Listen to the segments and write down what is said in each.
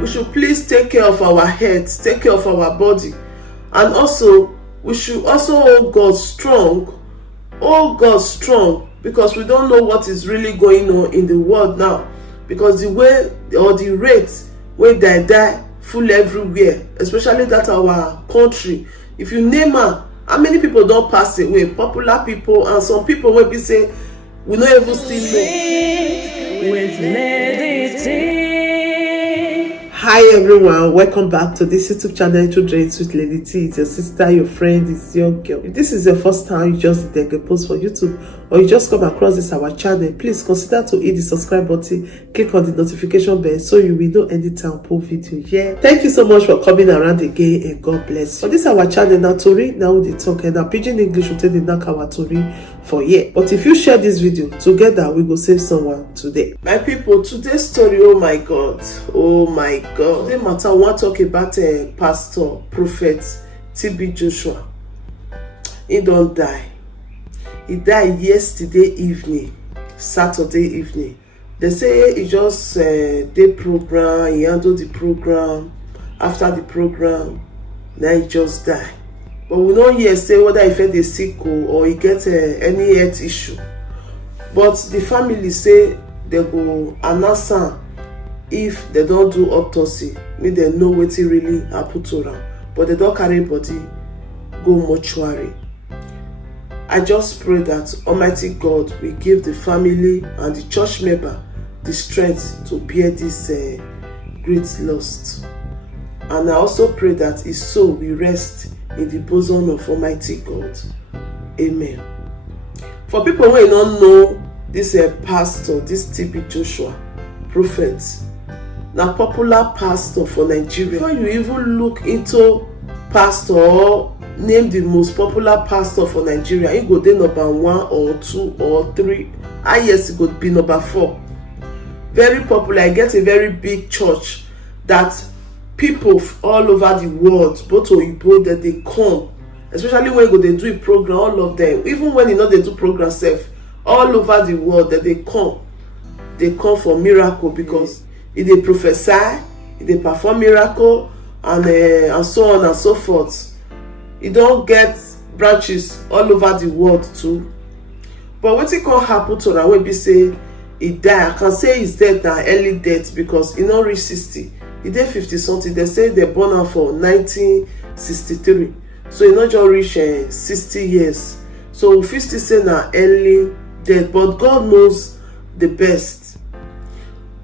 we should please take care of our heads, take care of our body, and also we should also hold God strong, because we don't know what is really going on in the world now, because the way or the rates where they die full everywhere, especially that our country. If you name her, how many people don't pass away? Popular people, and some people will be say we don't even still know. With Lady Hi everyone, welcome back to this YouTube channel, Introducing with Lady T. It's your sister, your friend, it's your girl. If this is your first time you just did a post for YouTube, or you just come across this our channel, please consider to hit the subscribe button, click on the notification bell so you will know anytime post video. Yeah, thank you so much for coming around again, and God bless you. For this our channel now, Tori now they talk, and now Pidgin English will take the knock our Tori for yeah. But if you share this video together, we go save someone today. My people, today's story, oh my God, today matter I want to talk about a pastor, prophet TB Joshua. He don't die. He died yesterday evening, Saturday evening. They say he just did program, he handled the program. After the program, now he just died. But we don't hear say whether he felt a sick or he get any health issue. But the family say they go announce if they don't do autopsy, make them know what really happened to them. But they don't carry body go mortuary. I just pray that Almighty God will give the family and the church member the strength to bear this great loss. And I also pray that his soul will rest in the bosom of Almighty God. Amen. For people who don't know this pastor, this TB Joshua, prophet, now popular pastor for Nigeria. Before you even look into pastor or name the most popular pastor for Nigeria, it go there number 1 or 2 or 3. Yes, it could be number 4. Very popular. I get a very big church that people all over the world, both Oyibo, that they come, especially when they do a program, all of them, even when they do program self, all over the world that they come for miracle, because if they prophesy, if they perform miracle, and so on and so forth. You don't get branches all over the world too. But what it can happen to them when we say he died, I can say he's dead now, early death, because he not reach 60. He did 50 something. They say they born out for 1963. So he not just reach 60 years. So we still say now early death, but God knows the best.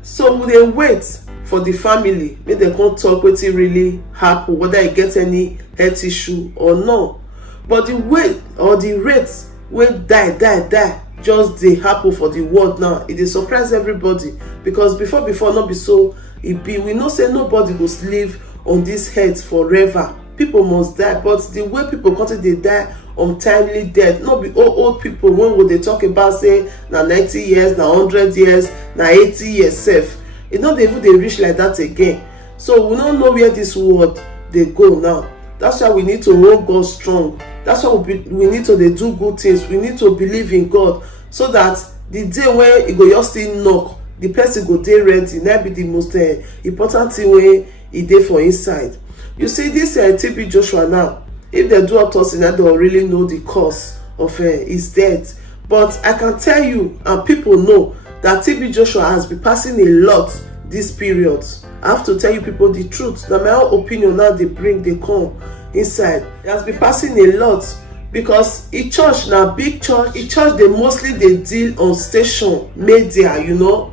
So they wait for the family, make they can't talk what it really happen, whether he get any health issue or no. But the way or the rates when die, just they happen for the world now. It is surprise everybody, because before not be so. It be we know say nobody go live on this earth forever. People must die, but the way people continue they die untimely death. Not be old people when would they talk about say na 90 years, na 100 years, na 80 years safe. It not even they reach like that again. So we don't know where this world they go now. That's why we need to hold God strong. That's why we need to they do good things. We need to believe in God, so that the day when it go just still knock, the person go dey ready. That be the most important thing when he dey for inside. You see this TB Joshua now, if they do autopsy now, they will really know the cause of his death. But I can tell you, and people know, that TB Joshua has been passing a lot this period. I have to tell you people the truth. Now my own opinion now they come inside. He has been passing a lot, because a church now big church, a church they mostly they deal on station media, you know.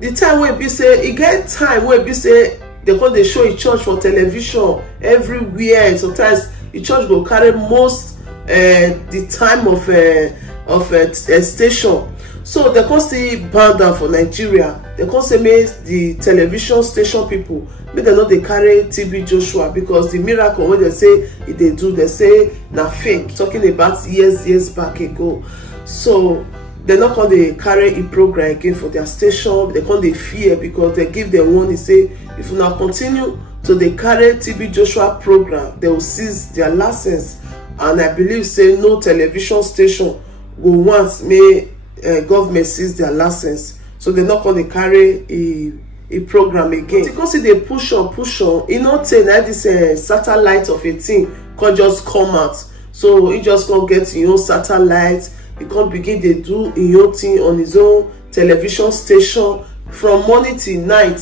The time where be say, it get time where be say they show a church for television everywhere. Sometimes the church will carry most the time of a station. So they can see ban down for Nigeria. They can say make the television station people, make they know they carry TB Joshua, because the miracle when they say they do, they say na fake. Talking about years back ago. So they're not going to carry a program again for their station. They can't they fear, because they give them warning, say if you now continue to they carry TB Joshua program, they will seize their license. And I believe say no television station will want me government seize their license. So they're not going to carry a program again. Because they push on, e no tey na this satellite of a thing can just come out. So he just can't get his own satellite. He can't begin to do his own thing on his own television station from morning till night.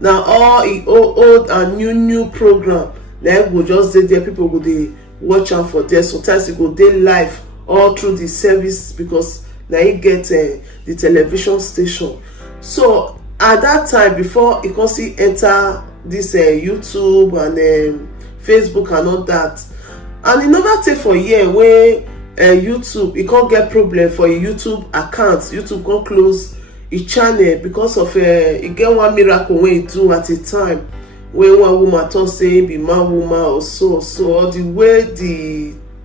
Now all his old and new program, like go just dey there, people go dey watch out for there. Sometimes he go dey live all through the service because now he get the television station. So at that time, before he can see enter this YouTube and Facebook and all that, and e never take for year wey YouTube e can't get problem for a YouTube account. YouTube can't close a channel because of e get one miracle wey e do at a time when one woman talk say be man woman or so or the way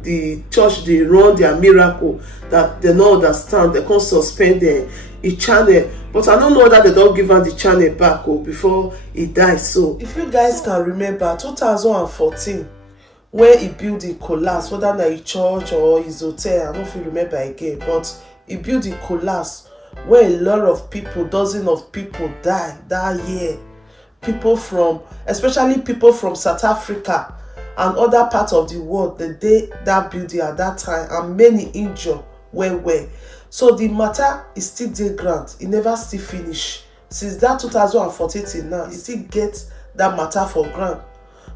the church dey run their miracle that they no understand, they can't suspend a channel. But I don't know that they don't give her the channel back before he died. So if you guys can remember 2014 when he build collapse, whether na a church or his hotel, I don't feel remember again, but he build the collapse where a lot of people, dozens of people died that year. People from, especially people from South Africa and other parts of the world, the day that building at that time, and many injured well. So the matter is still dey ground. It never still finish. Since that 2014 till now, it still get that matter for ground.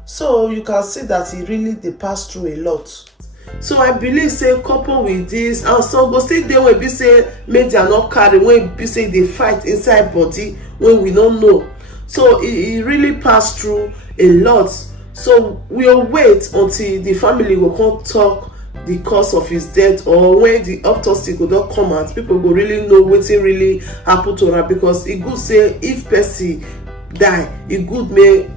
So you can see that he really dey pass through a lot. So I believe say couple with this, and some go still dey wey be say media not carry, when be say they fight inside body when we don't know. So he really passed through a lot. So we'll wait until the family will come talk the cause of his death, or when the autopsy go don come out, people go really know wetin really happen to am. Because e good say if person die, e good make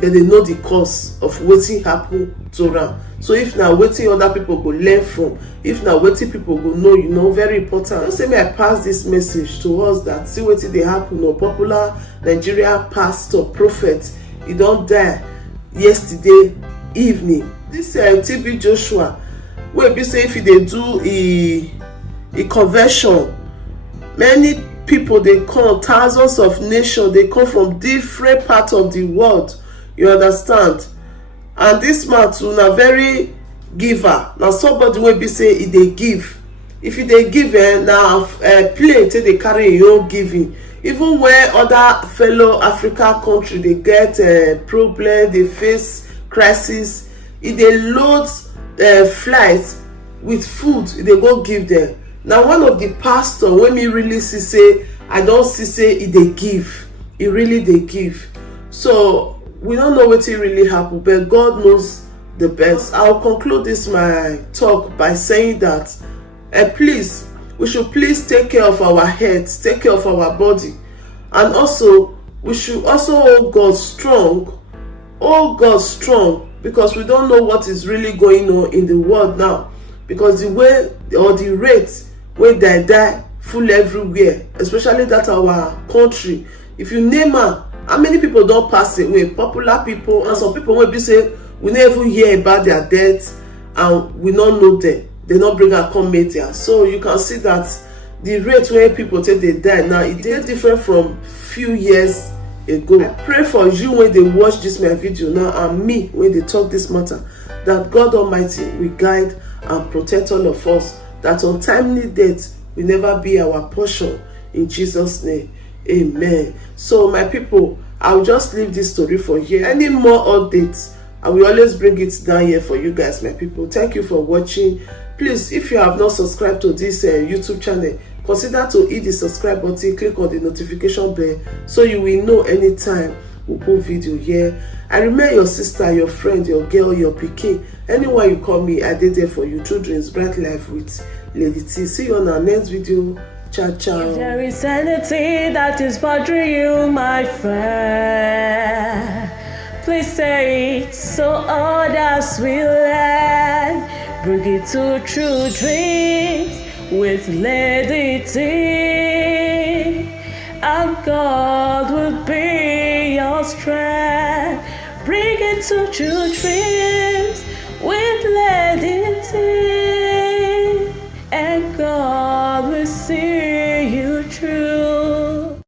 dem dey know the cause of wetin happen to am. So if na wetin other people go learn from, if na wetin people go know, you know, very important. Just say me I pass this message to us that see wetin dey happen. Or popular Nigeria pastor prophet, he don die yesterday evening. This TB Joshua, wey be say if they do a conversion, many people they come, thousands of nations, they come from different parts of the world, you understand. And this man too na very giver. Now somebody wey be say e dey give. If you dey give, now play till they carry your own giving. Even where other fellow African country they get problem, they face crisis, if they load flights with food, they go give them. Now one of the pastor when me really see say, I don't see say he they give, he really they give. So we don't know what really happened, but God knows the best. I'll conclude this my talk by saying that please, we should please take care of our heads, take care of our body, and also we should also hold God strong, because we don't know what is really going on in the world now. Because the way or the rate where they die full everywhere, especially that our country. If you name her, how many people don't pass away? Popular people, and some people will be say we never hear about their deaths and we don't know them. They not bring a come media. So you can see that the rate where people take they die now, it is different from few years ago. I pray for you when they watch this my video now, and me when they talk this matter, that God Almighty will guide and protect all of us, that untimely death will never be our portion, in Jesus' name. Amen. So my people, I'll just leave this story for here. Any more updates, I will always bring it down here for you guys, my people. Thank you for watching. Please, if you have not subscribed to this YouTube channel, consider to hit the subscribe button, click on the notification bell, so you will know anytime we put video here. I remain your sister, your friend, your girl, your pikin. Anyone you call me, I did there for you. Children's Bright Life with Lady T. See you on our next video. Ciao, ciao. If there is anything that is bothering you, my friend, please say it so others will learn. Bring it to True Dreams with Lady T, and God will be your strength. Bring it to True Dreams.